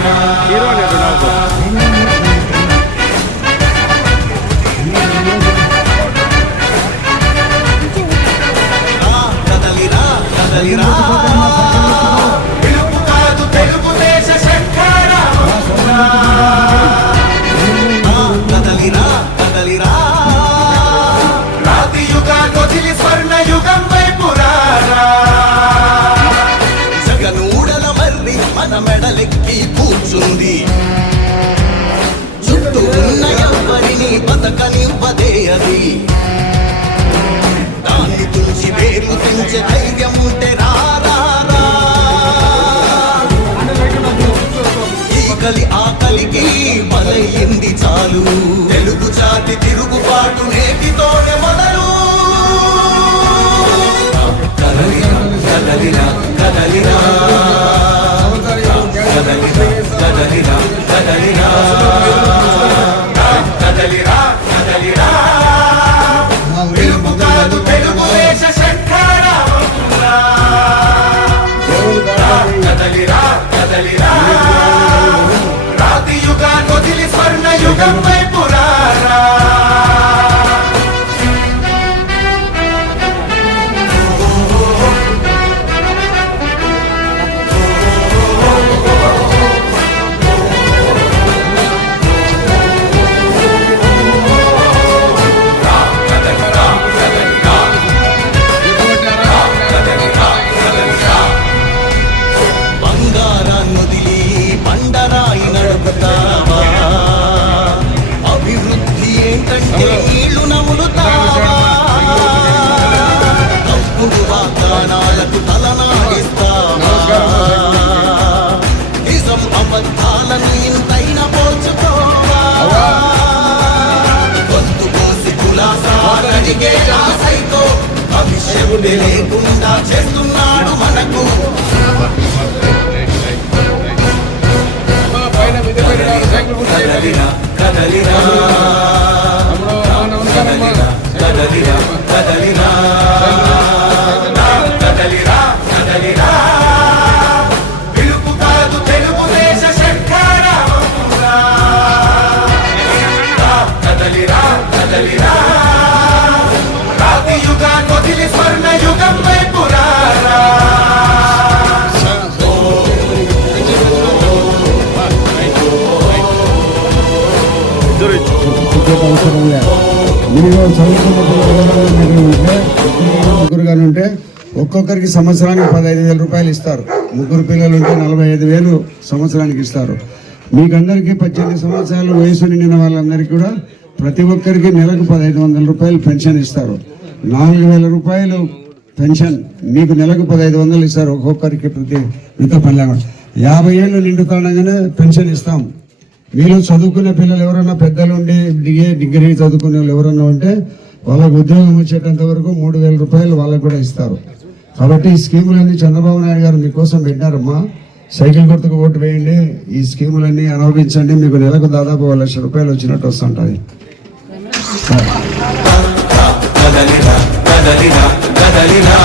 Hero నాకు కదలిరా. కదలిరా రాతి యుగా కొదిలి స్వర్ణ యుగం జగనూడల మన మెడలెక్కి కూర్చుంది. చుట్టూ ఉన్న ఎవరిని బతకనివ్వదే అది. దాన్ని తుంచి వేరు తుంచే ధైర్యం ఉంటే రా రా, ఈ కలి ఆకలికి బలయింది చాలు. కదలినా కదలినా కదలిరా కదలిరా. వెలుగు కాదు వెలుగు వేష శంకరామకులా కదలిరా కదలిరా. రాతి యుగా నొదిలి స్వర్ణ యుగం అభిషేకుడే లేకుండా చేస్తున్నాడు మనకు. మీరు ఉంటే ముగ్గురు ఉంటే ఒక్కొక్కరికి సంవత్సరానికి పదహైదు వేల రూపాయలు ఇస్తారు. ముగ్గురు పిల్లలు ఉంటే నలభై ఐదు వేలు సంవత్సరానికి ఇస్తారు. మీకందరికీ పద్దెనిమిది సంవత్సరాలు వయసు నిండిన వాళ్ళందరికీ కూడా ప్రతి ఒక్కరికి నెలకు పదహైదు వందల రూపాయలు పెన్షన్ ఇస్తారు. నాలుగు వేల రూపాయలు పెన్షన్ మీకు నెలకు పదహైదు వందలు ఇస్తారు ఒక్కొక్కరికి ప్రతి మిగతా పని లేకుండా యాభై ఏళ్ళు నిండుతానగానే పెన్షన్ ఇస్తాం. మీరు చదువుకునే పిల్లలు ఎవరైనా పెద్దలు ఉండి డిఏ డిగ్రీ చదువుకునే వాళ్ళు ఎవరైనా ఉంటే వాళ్ళకు ఉద్యోగం వచ్చేటంత వరకు మూడు వేల రూపాయలు వాళ్ళకు కూడా ఇస్తారు. కాబట్టి ఈ స్కీములన్నీ చంద్రబాబు నాయుడు గారు మీకోసం పెట్టినారమ్మా. సైకిల్ గుర్తుకు ఓటు వేయండి. ఈ స్కీములన్నీ అనుభవించండి. మీకు నెలకు దాదాపు ఒక లక్ష రూపాయలు వచ్చినట్టు వస్తుంటుంది గదలినా గదలినా.